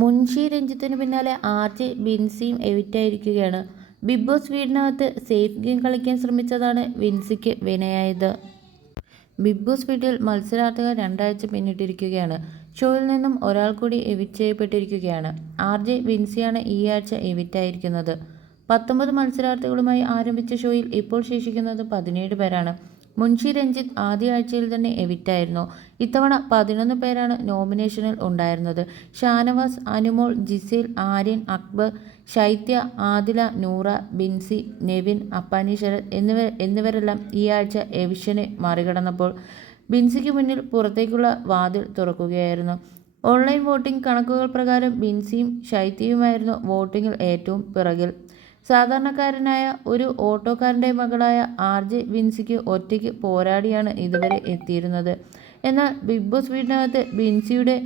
മുൻഷി രഞ്ജിത്തിന് പിന്നാലെ R J ബിൻസിയും എവിറ്റായിരിക്കുകയാണ്. ബിഗ് ബോസ് വീടിനകത്ത് സേഫ് ഗെയിം കളിക്കാൻ ശ്രമിച്ചതാണ് വിൻസിക്ക് വിനയായത്. ബിഗ് ബോസ് വീട്ടിൽ മത്സരാർത്ഥികൾ രണ്ടാഴ്ച പിന്നിട്ടിരിക്കുകയാണ്. ഷോയിൽ നിന്നും ഒരാൾ കൂടി എവിറ്റ് ചെയ്യപ്പെട്ടിരിക്കുകയാണ്. ആർ ജെ വിൻസിയാണ് ഈ ആഴ്ച എവിറ്റായിരിക്കുന്നത്. പത്തൊമ്പത് മത്സരാർത്ഥികളുമായി ആരംഭിച്ച ഷോയിൽ ഇപ്പോൾ ശേഷിക്കുന്നത് പതിനേഴ് പേരാണ്. മുൻഷി രഞ്ജിത്ത് ആദ്യ ആഴ്ചയിൽ തന്നെ എവിറ്റായിരുന്നു. ഇത്തവണ പതിനൊന്ന് പേരാണ് നോമിനേഷനിൽ ഉണ്ടായിരുന്നത്. ഷാനവാസ് അനുമോൾ ജിസേൽ ആര്യൻ അക്ബർ ശൈത്യ ആദില നൂറ ബിൻസി നെവിൻ അപ്പാനി ശരത് എന്നിവർ എന്നിവരെല്ലാം ഈ ആഴ്ച എവിഷനെ മറികടന്നപ്പോൾ ബിൻസിക്ക് മുന്നിൽ പുറത്തേക്കുള്ള വാതിൽ തുറക്കുകയായിരുന്നു. ഓൺലൈൻ വോട്ടിംഗ് കണക്കുകൾ പ്രകാരം ബിൻസിയും ശൈത്യയുമായിരുന്നു വോട്ടിങ്ങിൽ ഏറ്റവും പിറകിൽ. സാധാരണക്കാരനായ ഒരു ഓട്ടോക്കാരന്റെ മകളായ ആർ ജെ വിൻസിക്ക് ഒറ്റയ്ക്ക് പോരാടിയാണ് ഇതുവരെ എത്തിയിരുന്നത്. എന്നാൽ ബിഗ് ബോസ് വീടിനകത്ത് ബിൻസിയുടെ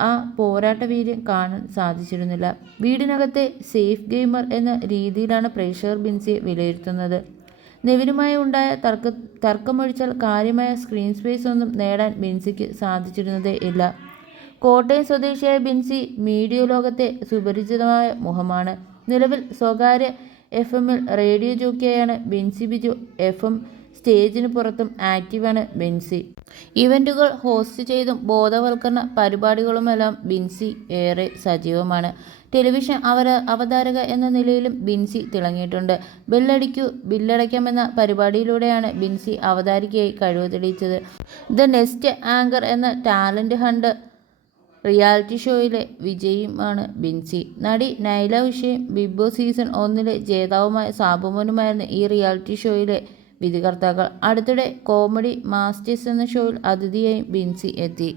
ആ പോരാട്ട വീര്യം കാണാൻ സാധിച്ചിരുന്നില്ല. വീടിനകത്തെ സേഫ് ഗെയിമർ എന്ന രീതിയിലാണ് പ്രേക്ഷകർ ബിൻസിയെ വിലയിരുത്തുന്നത്. നെവിനുമായി ഉണ്ടായ തർക്ക തർക്കമൊഴിച്ചാൽ കാര്യമായ സ്ക്രീൻ സ്പേസ് ഒന്നും നേടാൻ ബിൻസിക്ക് സാധിച്ചിരുന്നതേ ഇല്ല. കോട്ടയം സ്വദേശിയായ ബിൻസി മീഡിയ ലോകത്തെ സുപരിചിതമായ മുഖമാണ്. നിലവിൽ സ്വകാര്യ എഫ് എമ്മിൽ റേഡിയോ ജോക്കിയായാണ് ബെൻസി ബിജു. എഫ് എം സ്റ്റേജിന് പുറത്തും ആക്റ്റീവാണ് ബിൻസി. ഇവന്റുകൾ ഹോസ്റ്റ് ചെയ്തും ബോധവൽക്കരണ പരിപാടികളുമെല്ലാം ബിൻസി ഏറെ സജീവമാണ്. ടെലിവിഷൻ അവര അവതാരക എന്ന നിലയിലും ബിൻസി തിളങ്ങിയിട്ടുണ്ട്. ബില്ലടിക്കൂ ബില്ലടയ്ക്കാമെന്ന പരിപാടിയിലൂടെയാണ് ബിൻസി അവതാരികയായി കഴിവ് തെളിയിച്ചത്. ദ നെക്സ്റ്റ് ആങ്കർ എന്ന ടാലന്റ് ഹണ്ട് റിയാലിറ്റി ഷോയിലെ വിജയിയുമാണ് ബിൻസി. നടി നൈല വിഷയം ബിഗ് ബോസ് സീസൺ ഒന്നിലെ ജേതാവുമായ സാബുമോനുമായിരുന്നു ഈ റിയാലിറ്റി ഷോയിലെ വിധികർത്താക്കൾ. അടുത്തിടെ കോമഡി മാസ്റ്റേഴ്സ് എന്ന ഷോയിൽ അതിഥിയായി ബിൻസി എത്തി.